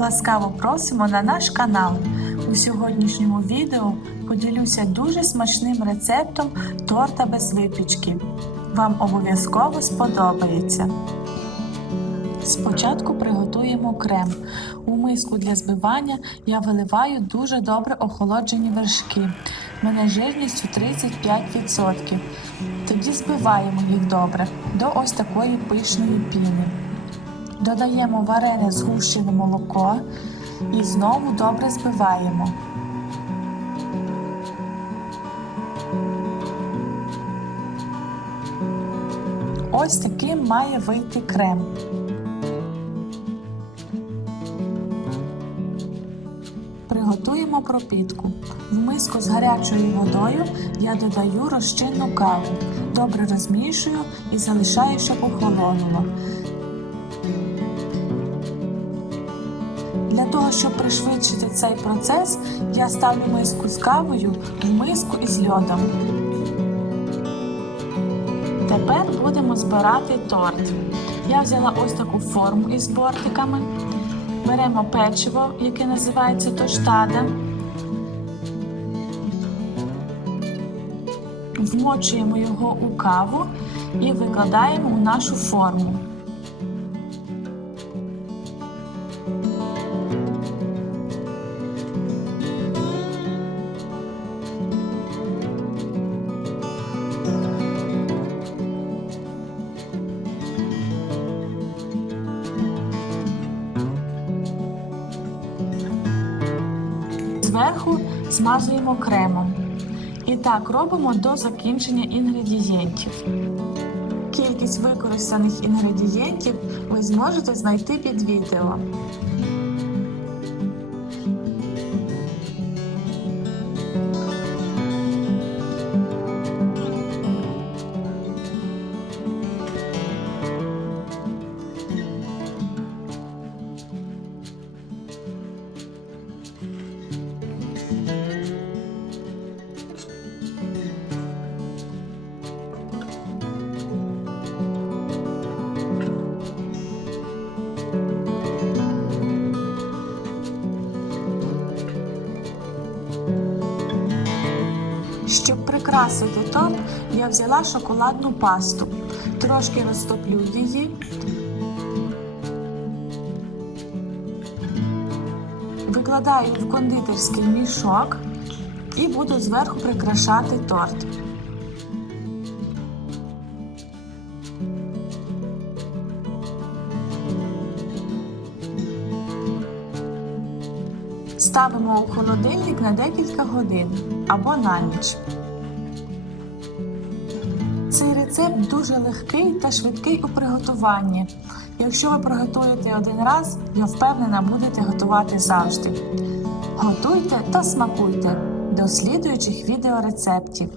Ласкаво просимо на наш канал. У сьогоднішньому відео поділюся дуже смачним рецептом торта без випічки. Вам обов'язково сподобається. Спочатку приготуємо крем. У миску для збивання я виливаю дуже добре охолоджені вершки. Мене жирністю 35%. Тоді збиваємо їх добре до ось такої пишної піни. Додаємо варене згущене молоко і знову добре збиваємо. Ось таким має вийти крем. Приготуємо пропітку. В миску з гарячою водою я додаю розчинну каву. Добре розмішую і залишаю, щоб охолонуло. Для того, щоб пришвидшити цей процес, я ставлю миску з кавою в миску із льодом. Тепер будемо збирати торт. Я взяла ось таку форму із бортиками. Беремо печиво, яке називається тоштада. Вмочуємо його у каву і викладаємо у нашу форму. Зверху змазуємо кремом. І так робимо до закінчення інгредієнтів. Кількість використаних інгредієнтів ви зможете знайти під відео. Щоб прикрасити торт, я взяла шоколадну пасту. Трошки розтоплю її. Викладаю в кондитерський мішок і буду зверху прикрашати торт. Ставимо у холодильник на декілька годин або на ніч. Цей рецепт дуже легкий та швидкий у приготуванні. Якщо ви приготуєте один раз, я впевнена, будете готувати завжди. Готуйте та смакуйте. До слідуючих відеорецептів.